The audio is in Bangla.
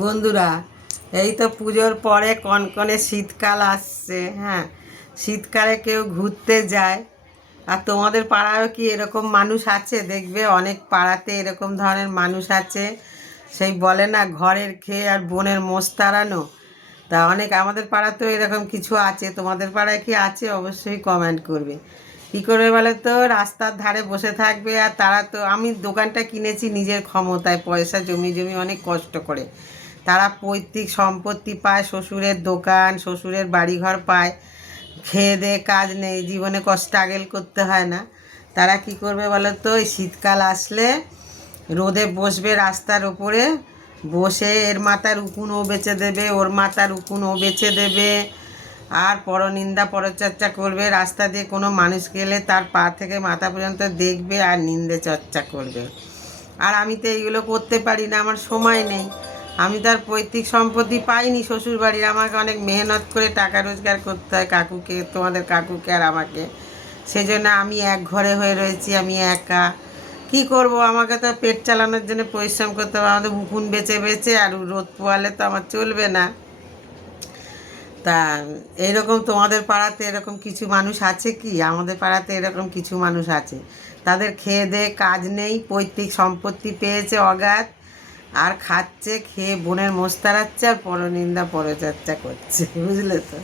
বন্ধুরা, এই তো পুজোর পরে কনকনে শীতকাল আসছে হ্যাঁ। শীতকালে কেউ ঘুরতে যায়। আর তোমাদের পাড়ায়ও কি এরকম মানুষ আছে? দেখবে অনেক পাড়াতে এরকম ধরনের মানুষ আছে। সেই বলে না, ঘরের খেয়ে আর বোনের মোষ তাড়ানো। তা অনেক, আমাদের পাড়াতেও এরকম কিছু আছে। তোমাদের পাড়ায় কি আছে? অবশ্যই কমেন্ট করবে। কী করবে বলে তো? রাস্তার ধারে বসে থাকবে আর তারা তো, আমি দোকানটা কিনেছি নিজের ক্ষমতায়, পয়সা জমি জমি অনেক কষ্ট করে। তারা পৈতৃক সম্পত্তি পায়, শ্বশুরের দোকান, শ্বশুরের বাড়িঘর পায়। খেয়ে দেয়ে কাজ নেই, জীবনে স্ট্রাগেল করতে হয় না। তারা কি করবে বলো তো? এই শীতকাল আসলে রোদে বসবে রাস্তার ওপরে বসে এর মাথার উকুন ও বেচে দেবে, ওর মাথার উকুন ও বেচে দেবে। আর পরনিন্দা, পরচর্চা করবে, রাস্তা দিয়ে কোনো মানুষ গেলে তার পা থেকে মাথা পর্যন্ত দেখবে আর নিন্দে চর্চা করবে। আর আমি তো এইগুলো করতে পারি না, আমার সময় নেই। আমি তার পৈতৃক সম্পত্তি পাইনি শ্বশুর বাড়ির আমাকে অনেক মেহনত করে টাকা রোজগার করতে হয় কাকুকে, তোমাদের কাকুকে আর আমাকে। সেই জন্য আমি এক ঘরে হয়ে রয়েছি, আমি একা। কি করব? আমাকে তো পেট চালানোর জন্য পরিশ্রম করতে হবে, আমাদের উকুন বেচে বেচে আর রোদ পোয়ালে তো আমার চলবে না। তা এরকম তোমাদের পাড়াতে এরকম কিছু মানুষ আছে কি? আমাদের পাড়াতে এরকম কিছু মানুষ আছে। তাদের খেয়ে দেয়ে কাজ নেই, পৈতৃক সম্পত্তি পেয়েছে অগাধ। আর খাচ্ছে খেয়ে বোনের মোস্তারাচ্ছে আর পরনিন্দা পরচর্চা করছে বুঝলে তো?